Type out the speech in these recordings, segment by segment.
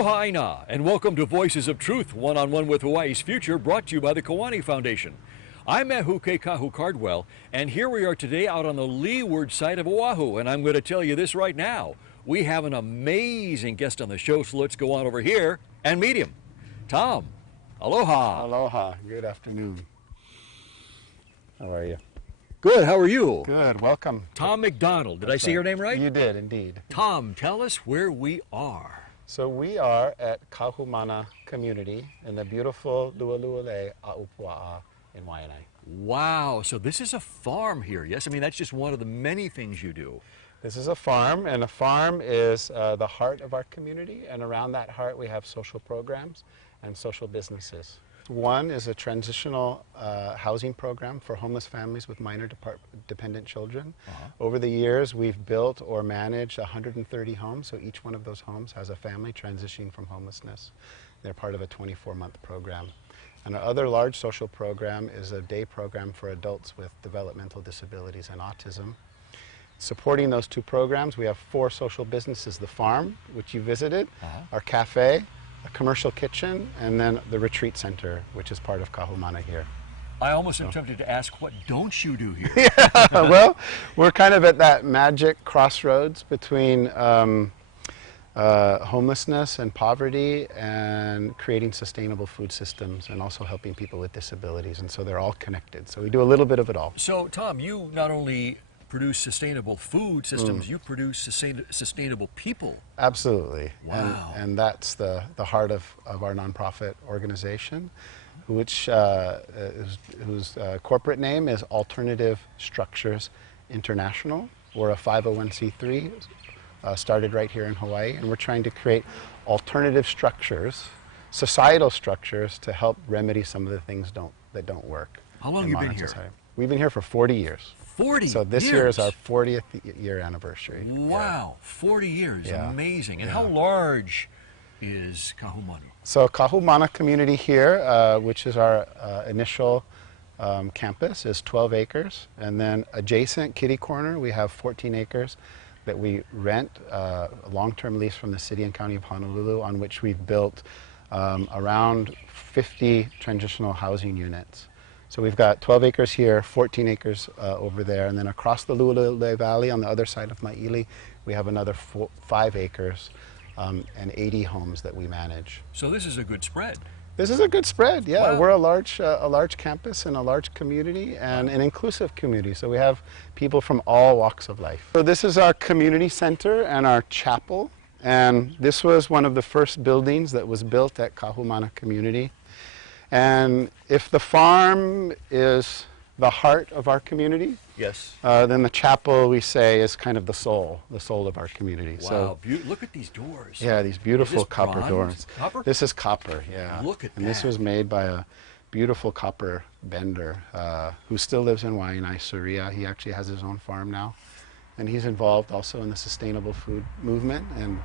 Aloha Aina, and welcome to Voices of Truth, one-on-one with Hawaii's Future, brought to you by the Kiwani Foundation. I'm Mehuke Kahu Cardwell, and here we are today out on the leeward side of Oahu, and I'm going to tell you this right now. We have an amazing guest on the show, so let's go on over here and meet him. Tom, aloha. Aloha, good afternoon. How are you? Good, how are you? Good, welcome. Tom McDonald, did I say your name right? You did, indeed. Tom, tell us where we are. So we are at Kahumana Community in the beautiful Lualuale Aupua'a in Waianae. Wow, so this is a farm here, yes? I mean, that's just one of the many things you do. This is a farm, and a farm is the heart of our community, and around that heart we have social programs and social businesses. One is a transitional housing program for homeless families with minor dependent children. Over the years, we've built or managed 130 homes, so each one of those homes has a family transitioning from homelessness. They're part of a 24-month program. And our other large social program is a day program for adults with developmental disabilities and autism. Supporting those two programs, we have 4 social businesses: the farm, which you visited, our cafe, a commercial kitchen, and then the retreat center, which is part of Kahumana here. I almost am tempted to ask, what don't you do here? Yeah, well, we're kind of at that magic crossroads between homelessness and poverty and creating sustainable food systems and also helping people with disabilities, and so they're all connected. So we do a little bit of it all. So, Tom, you not only produce sustainable food systems, you produce sustainable people. Absolutely. Wow. And that's the heart of our nonprofit organization, which whose corporate name is Alternative Structures International. We're a 501c3, started right here in Hawaii, and we're trying to create alternative structures, societal structures, to help remedy some of the things that don't work. How long have you been here? Society. We've been here for 40 years. 40 So this years. year is our 40th year anniversary. Wow, 40 years, Yeah. amazing. And Yeah. how large is Kahumana? So Kahumana Community here, which is our initial campus, is 12 acres. And then adjacent kitty corner, we have 14 acres that we rent, a long-term lease from the City and County of Honolulu, on which we've built around 50 transitional housing units. So we've got 12 acres here, 14 acres over there, and then across the Lualuale Valley on the other side of Maili, we have another 5 acres and 80 homes that we manage. So this is a good spread. This is a good spread, yeah. Wow. We're a large campus and a large community and an inclusive community. So we have people from all walks of life. So this is our community center and our chapel. And this was one of the first buildings that was built at Kahumana Community. And if the farm is the heart of our community, yes, then the chapel, we say, is kind of the soul of our community. Wow, So, look at these doors. yeah, these beautiful Is this copper bronze? doors. Copper? This is copper, yeah. Look at And this that. was made by a beautiful copper bender who still lives in Waianae, Surya. He actually has his own farm now. And he's involved also in the sustainable food movement and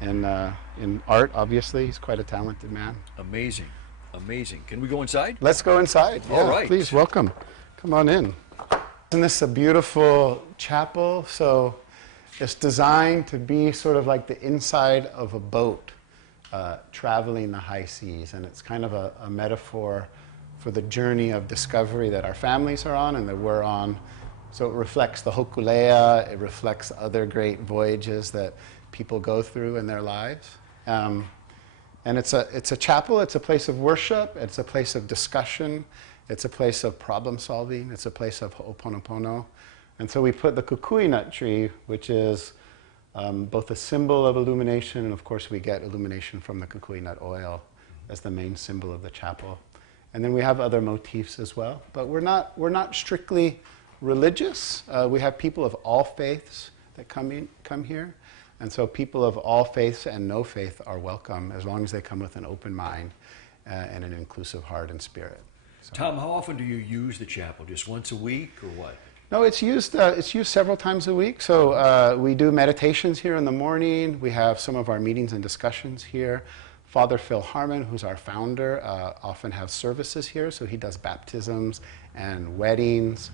in art, obviously. He's quite a talented man. Amazing, amazing. Can we go inside? Let's go inside. All Yeah, right. please, welcome. Come on in. Isn't this a beautiful chapel? So it's designed to be sort of like the inside of a boat traveling the high seas. And it's kind of a metaphor for the journey of discovery that our families are on and that we're on. So it reflects the Hokulea, it reflects other great voyages that people go through in their lives. And it's a chapel, it's a place of worship, it's a place of discussion, it's a place of problem solving, it's a place of ho'oponopono. And so we put the kukui nut tree, which is both a symbol of illumination, and of course we get illumination from the kukui nut oil as the main symbol of the chapel. And then we have other motifs as well, but we're not strictly religious. We have people of all faiths that come here. And so people of all faiths and no faith are welcome as long as they come with an open mind and an inclusive heart and spirit. So. Tom, how often do you use the chapel? Just once a week or what? No, it's used several times a week. So we do meditations here in the morning. We have some of our meetings and discussions here. Father Phil Harmon, who's our founder, often has services here. So he does baptisms and weddings.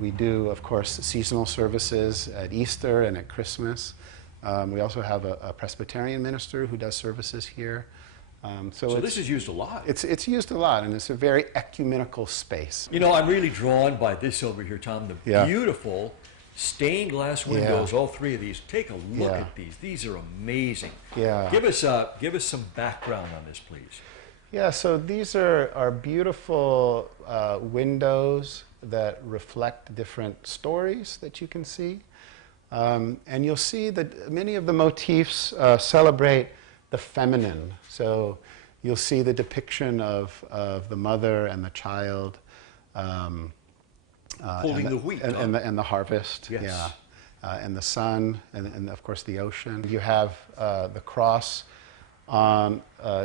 We do, of course, seasonal services at Easter and at Christmas. We also have a Presbyterian minister who does services here. So this is used a lot. It's used a lot, and it's a very ecumenical space. You know, I'm really drawn by this over here, Tom, the Yeah. beautiful stained glass windows, Yeah. all three of these. Take a look Yeah. at these. These are amazing. Yeah. Give us some background on this, please. Yeah, so these are beautiful windows that reflect different stories that you can see. And you'll see that many of the motifs celebrate the feminine. So you'll see the depiction of the mother and the child. Holding the wheat. And the harvest. Yes. Yeah. And the sun, and of course the ocean. You have the cross on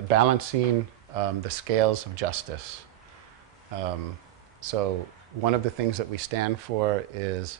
balancing the scales of justice. So one of the things that we stand for is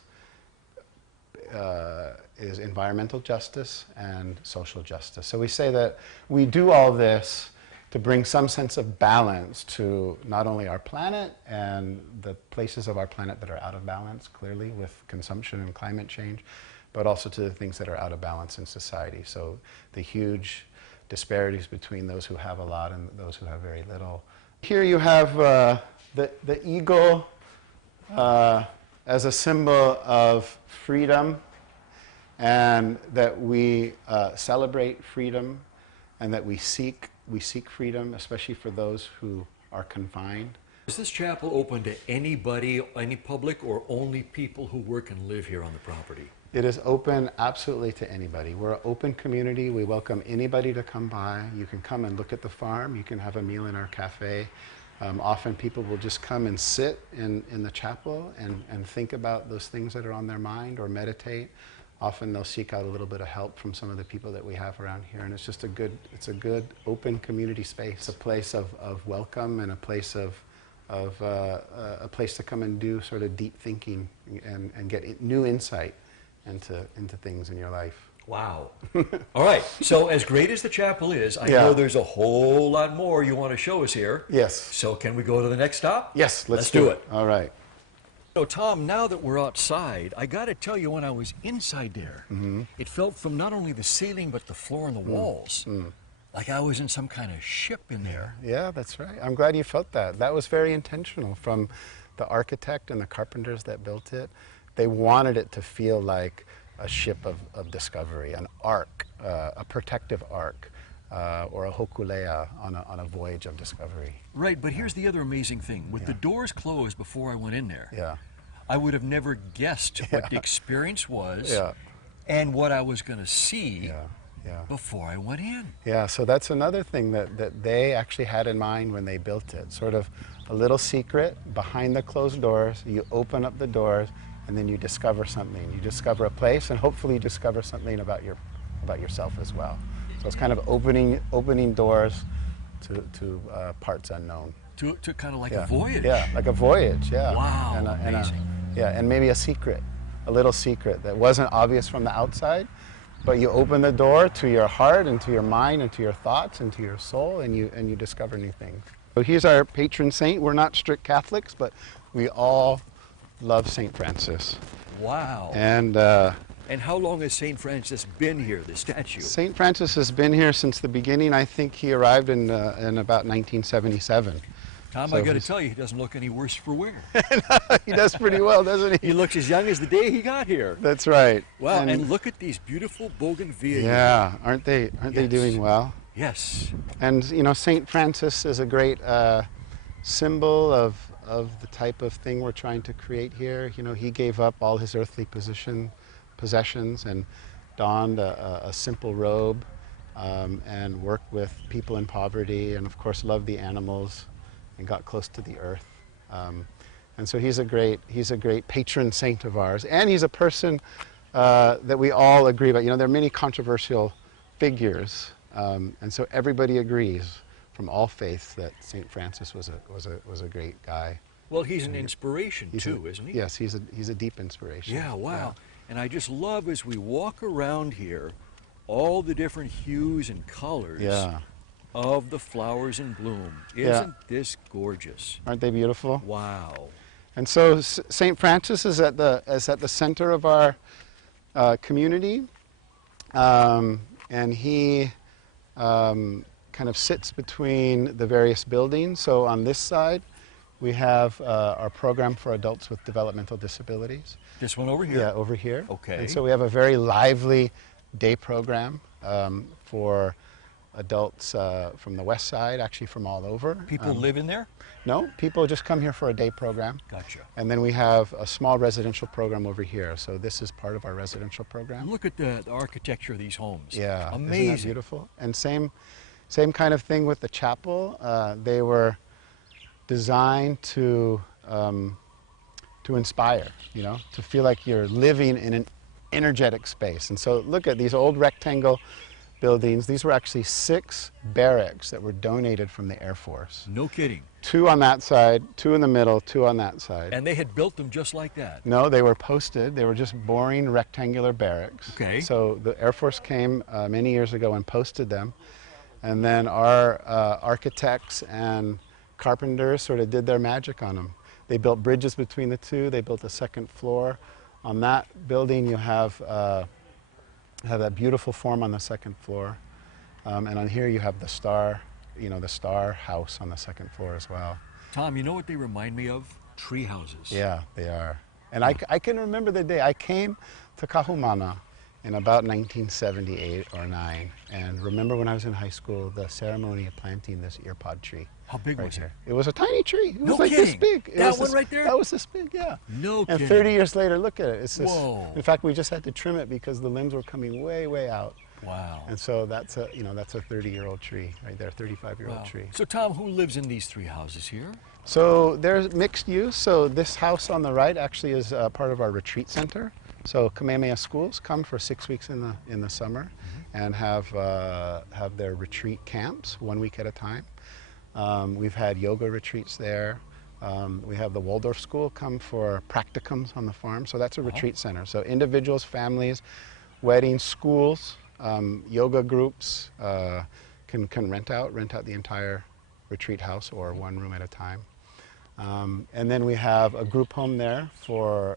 environmental justice and social justice. So we say that we do all this to bring some sense of balance to not only our planet and the places of our planet that are out of balance, clearly, with consumption and climate change, but also to the things that are out of balance in society. So the huge disparities between those who have a lot and those who have very little. Here you have the eagle as a symbol of freedom, and that we celebrate freedom, and that we seek freedom, especially for those who are confined. Is this chapel open to anybody, any public, or only people who work and live here on the property? It is open absolutely to anybody. We're an open community. We welcome anybody to come by. You can come and look at the farm. You can have a meal in our cafe. Often people will just come and sit in the chapel and think about those things that are on their mind or meditate. Often they'll seek out a little bit of help from some of the people that we have around here, and it's just a good open community space, a place of welcome, and a place a place to come and do sort of deep thinking and get new insight into things in your life. Wow. All right, so as great as the chapel is, I know there's a whole lot more you want to show us here. Yes. So can we go to the next stop? Yes, let's do it. All right. So Tom, now that we're outside, I got to tell you, when I was inside there, it felt from not only the ceiling but the floor and the walls, like I was in some kind of ship in there. Yeah, that's right. I'm glad you felt that. That was very intentional from the architect and the carpenters that built it. They wanted it to feel like a ship of discovery, an ark, a protective ark, or a hokulea on a voyage of discovery. Right, but here's the other amazing thing. With the doors closed before I went in there, Yeah. I would have never guessed what the experience was Yeah. and what I was going to see Yeah. before I went in. Yeah, so that's another thing that they actually had in mind when they built it. Sort of a little secret behind the closed doors. You open up the doors, and then you discover something. You discover a place, and hopefully you discover something about yourself as well. So it's kind of opening doors to parts unknown. To kind of like a voyage. Yeah, like a voyage. Yeah. Wow, amazing. And maybe a secret, a little secret that wasn't obvious from the outside, but you open the door to your heart and to your mind and to your thoughts and to your soul, and you discover new things. So here's our patron saint. We're not strict Catholics, but we all love St. Francis. Wow. And how long has St. Francis been here, the statue? St. Francis has been here since the beginning. I think he arrived in about 1977. Tom, So I got to tell you, he doesn't look any worse for wear. He does pretty well, doesn't he? He looks as young as the day he got here. That's right. Wow, and look at these beautiful bougainvillea. Yeah, aren't they doing well? Yes. And you know, St. Francis is a great symbol of the type of thing we're trying to create here. You know, he gave up all his earthly possessions and donned a simple robe and worked with people in poverty, and of course loved the animals and got close to the earth. And so he's a great patron saint of ours, and he's a person that we all agree about. You know, there are many controversial figures, and so everybody agrees from all faiths that St. Francis was a great guy. Well, he's an inspiration too, isn't he? Yes, he's a deep inspiration. Yeah, wow. And I just love, as we walk around here, all the different hues and colors of the flowers in bloom. Isn't this gorgeous? Aren't they beautiful? Wow. And so St. Francis is at the center of our community. And he kind of sits between the various buildings. So on this side, we have our program for adults with developmental disabilities. This one over here? Yeah, over here. Okay. And so we have a very lively day program for adults from the west side, actually from all over. People live in there? No, people just come here for a day program. Gotcha. And then we have a small residential program over here. So this is part of our residential program. Look at the architecture of these homes. Yeah, amazing. Isn't that beautiful? And same kind of thing with the chapel. They were designed to inspire, you know, to feel like you're living in an energetic space. And so look at these old rectangle buildings. These were actually 6 barracks that were donated from the Air Force. No kidding. 2 on that side, 2 in the middle, 2 on that side. And they had built them just like that? No, they were posted. They were just boring rectangular barracks. Okay. So the Air Force came many years ago and posted them. And then our architects and carpenters sort of did their magic on them. They built bridges between the 2. They built a second floor. On that building, you have that beautiful form on the second floor. And on here, you have the star, you know, the star house on the second floor as well. Tom, you know what they remind me of? Tree houses. Yeah, they are. And I can remember the day I came to Kahumana in about 1978 or 9. And remember when I was in high school, the ceremony of planting this earpod tree. How big was it? It was a tiny tree. It No was like kidding. this big. That one right there? That was this big, yeah. No And kidding. 30 years later, look at it. It's this, Whoa. in fact, we just had to trim it because the limbs were coming way, way out. Wow. And so that's a 30-year-old tree right there, 35-year-old Wow. tree. So Tom, who lives in these 3 houses here? So there's mixed use. So this house on the right actually is part of our retreat center. So Kamehameha schools come for 6 weeks in the summer and have their retreat camps 1 week at a time. We've had yoga retreats there. We have the Waldorf School come for practicums on the farm. So that's a retreat center. So individuals, families, weddings, schools, yoga groups can rent out the entire retreat house or 1 room at a time. And then we have a group home there for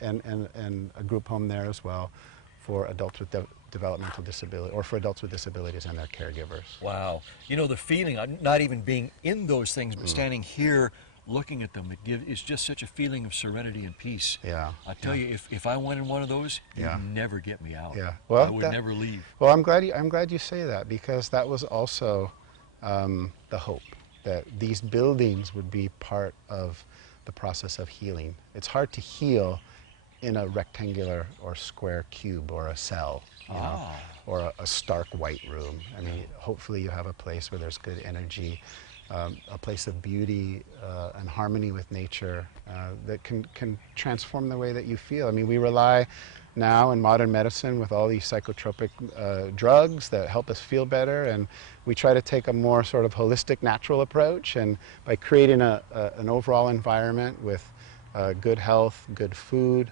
and a group home there as well for adults with developmental disability, or for adults with disabilities and their caregivers. Wow. You know, the feeling, not even being in those things, but standing here looking at them, it's just such a feeling of serenity and peace. Yeah. I tell you, if I went in one of those, Yeah. you'd never get me out. Yeah. Well, I would never leave. Well, I'm glad you say that, because that was also the hope, that these buildings would be part of the process of healing. It's hard to heal in a rectangular or square cube or a cell, you know, or a stark white room. I mean, hopefully you have a place where there's good energy, a place of beauty and harmony with nature that can transform the way that you feel. I mean, we rely now in modern medicine with all these psychotropic drugs that help us feel better, and we try to take a more sort of holistic, natural approach, and by creating an overall environment with good health, good food,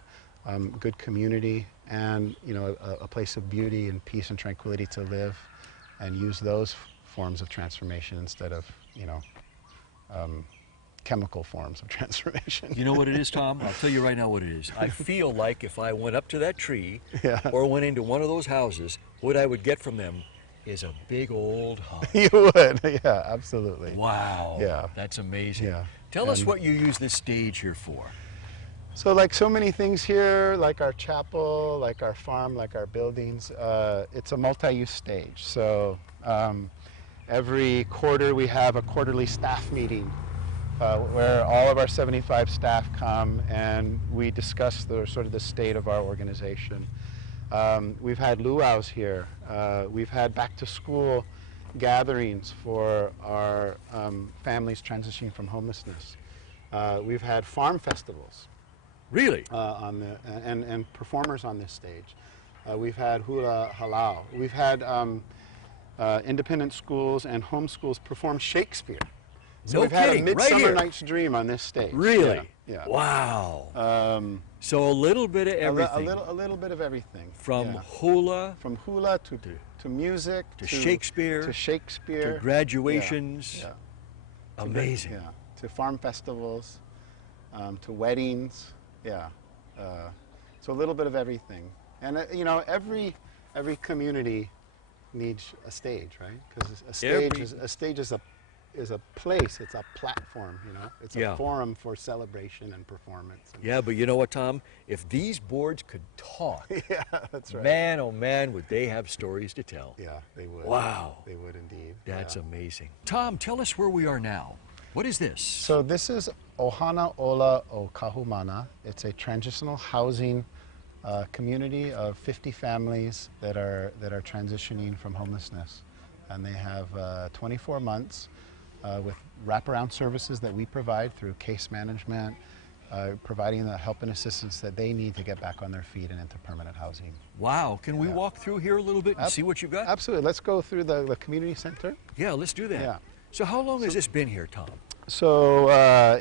good community, and a place of beauty and peace and tranquility to live, and use those forms of transformation instead of chemical forms of transformation. You know what it is, Tom? I'll tell you right now what it is. I feel like if I went up to that tree Yeah. or went into one of those houses, what I would get from them is a big old hug. You would, yeah, absolutely. Wow. Yeah. That's amazing. Yeah. Tell us And- what you use this stage here for. So like so many things here, like our chapel, like our farm, like our buildings, it's a multi-use stage. So every quarter we have a quarterly staff meeting where all of our 75 staff come and we discuss the sort of the state of our organization. We've had luau's here. We've had back to school gatherings for our families transitioning from homelessness. We've had farm festivals. Really? And performers on this stage. We've had hula halal. We've had independent schools and home schools perform Shakespeare. So No we've had a kidding, right Midsummer here. Night's Dream on this stage. Really? Yeah. Wow. So a little bit of A everything. little bit of everything. From yeah. hula From hula to music to Shakespeare to Shakespeare to graduations. Yeah. Amazing. Yeah. To farm festivals, to weddings. Yeah. So a little bit of everything. And every every community needs a stage, right? Because a stage is a place. It's a platform. You know, it's Yeah. a forum for celebration and performance. Yeah, but you know what, Tom? If these boards could talk, Yeah, that's right. man, oh man, would they have stories to tell. Yeah, they would. Wow. They would indeed. That's yeah. amazing. Tom, tell us where we are now. What is this? So this is Ohana Ola o Kahumana. It's a transitional housing community of 50 families that are transitioning from homelessness, and they have 24 months with wraparound services that we provide through case management, providing the help and assistance that they need to get back on their feet and into permanent housing. Wow, can we walk through here a little bit and see what you've got? Absolutely. Let's go through the community center. Yeah, let's do that. Yeah. So how long has this been here, Tom? So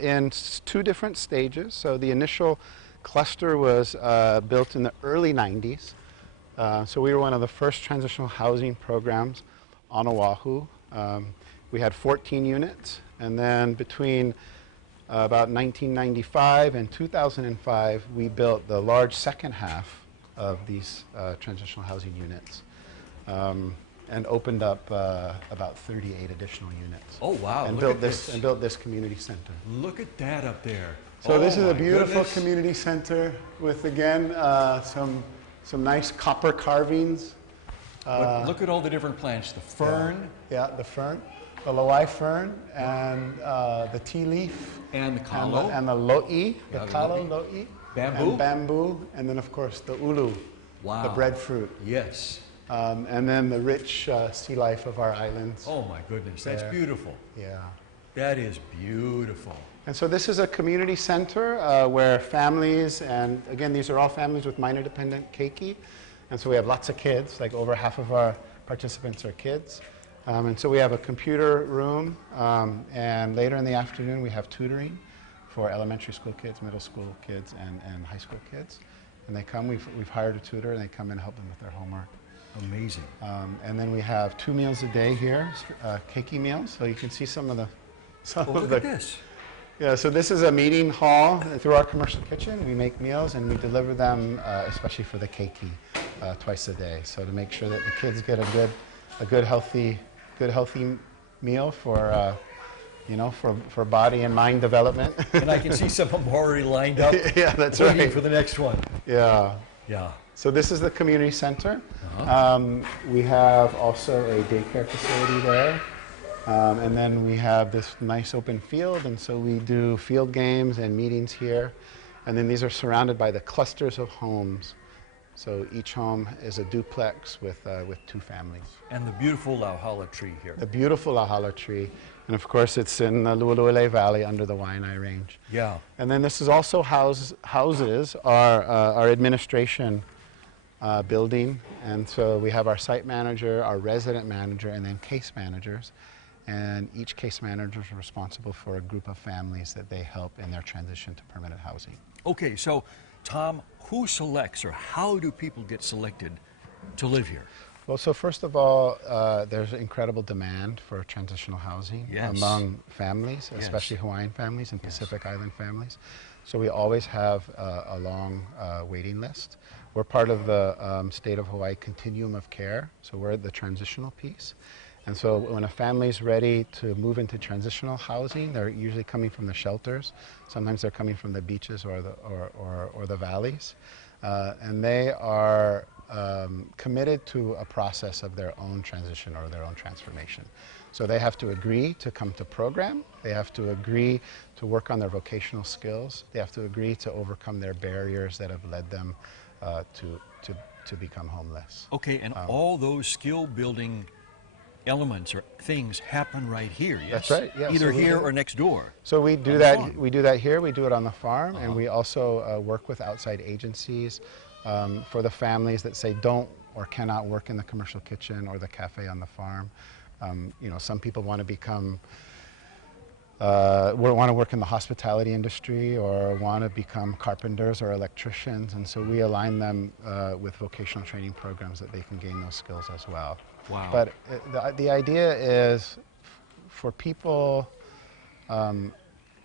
in two different stages. So the initial cluster was built in the early 90s. So we were one of the first transitional housing programs on Oahu. We had 14 units, and then between about 1995 and 2005, we built the large second half of these transitional housing units. And opened up about 38 additional units. Oh wow! And look built this community center. Look at that up there. So this is my a beautiful goodness. community center with again some nice copper carvings. Look at all the different plants. The fern Yeah, the fern, the loai fern, and the tea leaf, and the kalo. and the lo'i, the Yeah, the kalo lo'i. lo'i, Bamboo? and bamboo, and then of course the ulu, Wow. the breadfruit. Yes. And then the rich sea life of our islands. Oh my goodness, that's There. beautiful. Yeah. That is beautiful. And so this is a community center where families, and again, these are all families with minor dependent keiki. And so we have lots of kids, like over half of our participants are kids. And so we have a computer room, and later in the afternoon we have tutoring for elementary school kids, middle school kids, and high school kids. And they come, we've hired a tutor, and they come and help them with their homework. Amazing. And then we have 2 meals a day here, keiki meals. So you can see some of the. Oh, look at this. Yeah, so this is a meeting hall through our commercial kitchen. We make meals and we deliver them, especially for the keiki, twice a day. So to make sure that the kids get a good healthy meal for, for body and mind development. And I can see some of them already lined up. Yeah, that's waiting right. for the next one. Yeah. Yeah. So this is the community center. We have also a daycare facility there. And then we have this nice open field, and so we do field games and meetings here. And then these are surrounded by the clusters of homes. So each home is a duplex with 2 families. And the beautiful lauhala tree here. The beautiful lauhala tree. And of course, it's in the Lualu'ele Valley under the Waianae Range. Yeah. And then this is also houses our administration building. And so we have our site manager, our resident manager, and then case managers. And each case manager is responsible for a group of families that they help in their transition to permanent housing. Okay, so Tom, who selects or how do people get selected to live here? Well, so first of all, there's incredible demand for transitional housing among families, especially Hawaiian families and Pacific Island families. So we always have a long waiting list. We're part of the State of Hawaii Continuum of Care, so we're the transitional piece. And so when a family's ready to move into transitional housing, they're usually coming from the shelters. Sometimes they're coming from the beaches or the valleys. And they are committed to a process of their own transition or their own transformation. So they have to agree to come to program. They have to agree to work on their vocational skills. They have to agree to overcome their barriers that have led them to become homeless. Okay, and all those skill building elements or things happen right here, yes? That's right, yeah. Either So here or next door. So we do that. We do that here. We do it on the farm, and we also work with outside agencies for the families that say don't or cannot work in the commercial kitchen or the cafe on the farm. Some people want to become, want to work in the hospitality industry or want to become carpenters or electricians, and so we align them with vocational training programs that they can gain those skills as well. Wow. But the idea is for people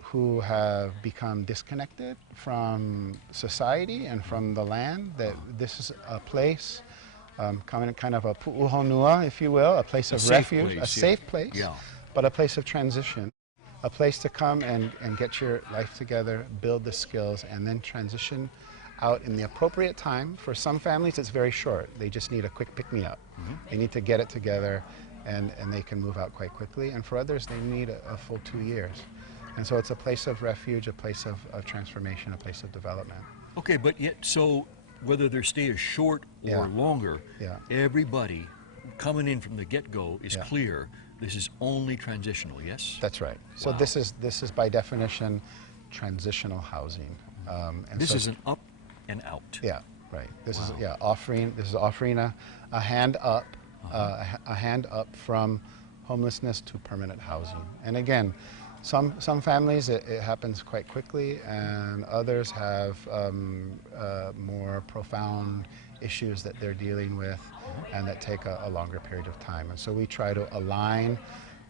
who have become disconnected from society and from the land, that this is a place kind of a pu'uhonua, if you will, a place of refuge, a safe place, but a place of transition, a place to come and get your life together, build the skills, and then transition out in the appropriate time. For some families, it's very short. They just need a quick pick-me-up. They need to get it together, and they can move out quite quickly. And for others, they need a full 2 years. And so it's a place of refuge, a place of transformation, a place of development. Okay, but yet, so whether their stay is short or longer, everybody coming in from the get-go is clear. This is only transitional, yes? That's right. So this is by definition transitional housing. And this is an up and out. Yeah, right. This is offering a hand up, a hand up from homelessness to permanent housing. And again, some families it happens quite quickly, and others have more profound issues that they're dealing with and that take a longer period of time. And so we try to align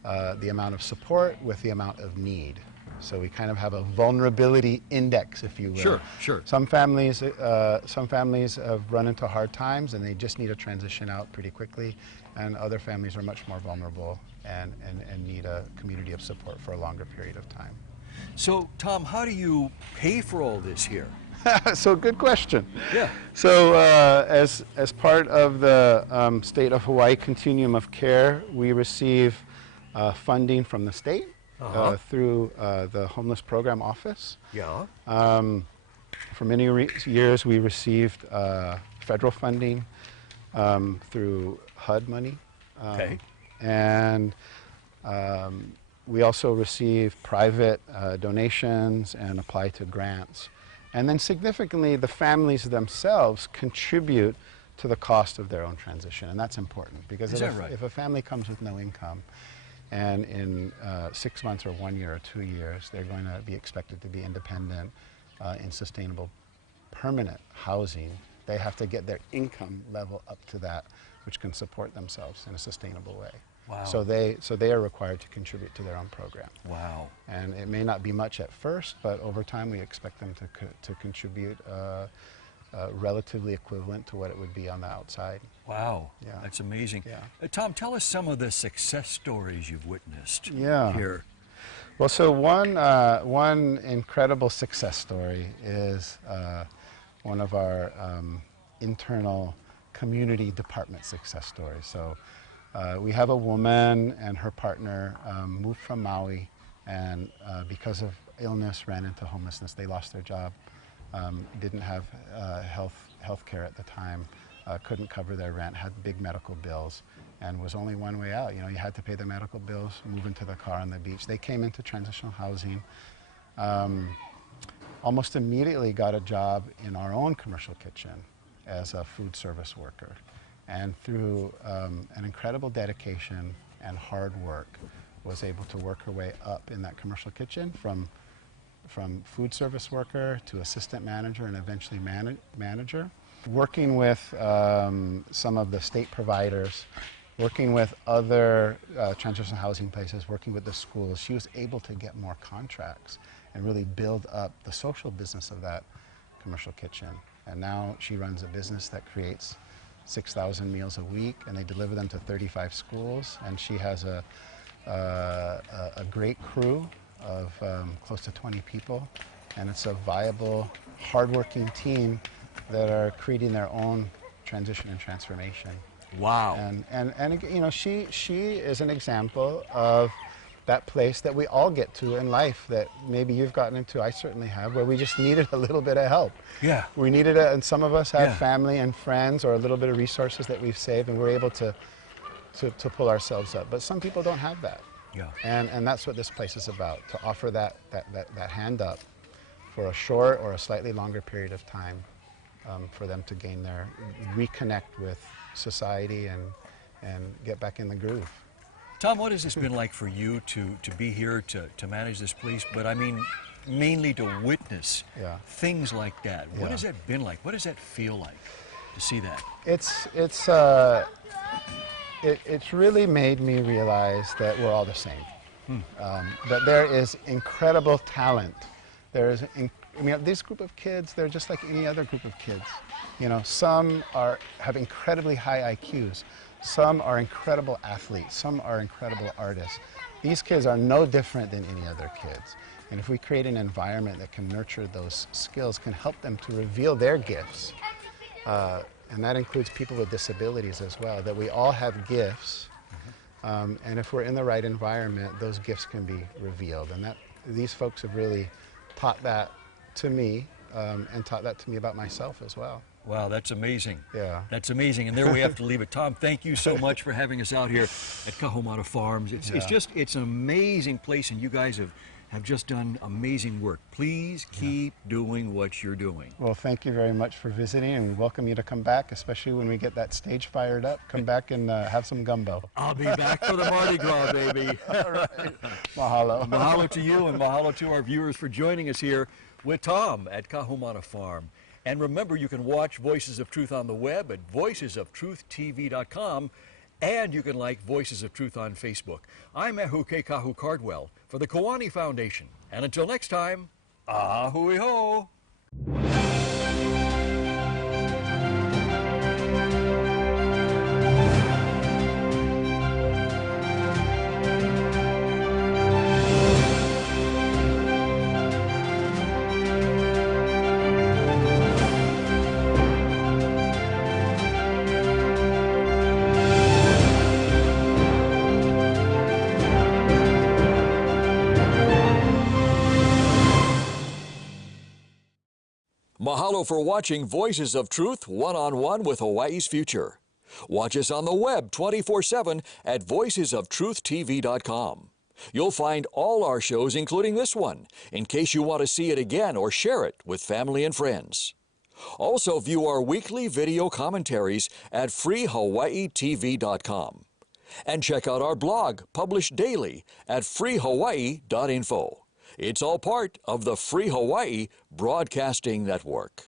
the amount of support with the amount of need. So we kind of have a vulnerability index, if you will. Sure, sure. Some families have run into hard times and they just need a transition out pretty quickly, and other families are much more vulnerable and need a community of support for a longer period of time. So, Tom, how do you pay for all this here? So good question. Yeah. So as part of the State of Hawaii Continuum of Care, we receive funding from the state through the Homeless Program Office. Yeah. For many years, we received federal funding through HUD money. Okay. And we also receive private donations and apply to grants. And then significantly, the families themselves contribute to the cost of their own transition, and that's important because if a family comes with no income, and in 6 months or 1 year or 2 years, they're going to be expected to be independent in sustainable, permanent housing, they have to get their income level up to that, which can support themselves in a sustainable way. Wow. So they are required to contribute to their own program. Wow. And it may not be much at first, but over time we expect them to contribute relatively equivalent to what it would be on the outside. Wow. Yeah. That's amazing. Yeah. Tom, tell us some of the success stories you've witnessed here. Well, so one incredible success story is one of our internal community department success stories. So we have a woman and her partner moved from Maui, and because of illness ran into homelessness. They lost their job, didn't have health care at the time, couldn't cover their rent, had big medical bills, and was only one way out. You know, you had to pay the medical bills, move into the car on the beach. They came into transitional housing, almost immediately got a job in our own commercial kitchen as a food service worker. And through an incredible dedication and hard work, was able to work her way up in that commercial kitchen from food service worker to assistant manager and eventually manager. Working with some of the state providers, working with other transitional housing places, working with the schools, she was able to get more contracts and really build up the social business of that commercial kitchen. And now she runs a business that creates 6,000 meals a week, and they deliver them to 35 schools. And she has a great crew of close to 20 people, and it's a viable, hardworking team that are creating their own transition and transformation. Wow. And you know, she is an example of that place that we all get to in life that maybe you've gotten into, I certainly have, where we just needed a little bit of help. Yeah. We needed it, and some of us have family and friends or a little bit of resources that we've saved, and we're able to pull ourselves up. But some people don't have that. Yeah. And that's what this place is about, to offer that hand up for a short or a slightly longer period of time for them to reconnect with society and get back in the groove. Tom, what has this been like for you to be here, to manage this place, but I mean, mainly to witness things like that? What has that been like? What does that feel like to see that? It's really made me realize that we're all the same. That there is incredible talent. There is I mean, this group of kids, they're just like any other group of kids. You know, some have incredibly high IQs. Some are incredible athletes. Some are incredible artists. These kids are no different than any other kids. And if we create an environment that can nurture those skills, can help them to reveal their gifts, and that includes people with disabilities as well, that we all have gifts. And if we're in the right environment, those gifts can be revealed. And these folks have really taught that to me, and taught that to me about myself as well. Wow, that's amazing. Yeah. That's amazing. And there we have to leave it. Tom, thank you so much for having us out here at Kahumata Farms. It's an amazing place, and you guys have just done amazing work. Please keep doing what you're doing. Well, thank you very much for visiting, and we welcome you to come back, especially when we get that stage fired up. Come back and have some gumbo. I'll be back for the Mardi Gras, baby. All right. Mahalo. Mahalo to you, and mahalo to our viewers for joining us here with Tom at Kahumata Farm. And remember, you can watch Voices of Truth on the web at voicesoftruth.tv.com, and you can like Voices of Truth on Facebook. I'm Ehuke Kahu Cardwell for the Kiwani Foundation. And until next time, ahui ho! Mahalo for watching Voices of Truth one-on-one with Hawaii's Future. Watch us on the web 24/7 at voicesoftruth.tv.com. You'll find all our shows, including this one, in case you want to see it again or share it with family and friends. Also view our weekly video commentaries at freehawaiitv.com. And check out our blog, published daily, at freehawaii.info. It's all part of the Free Hawaii Broadcasting Network.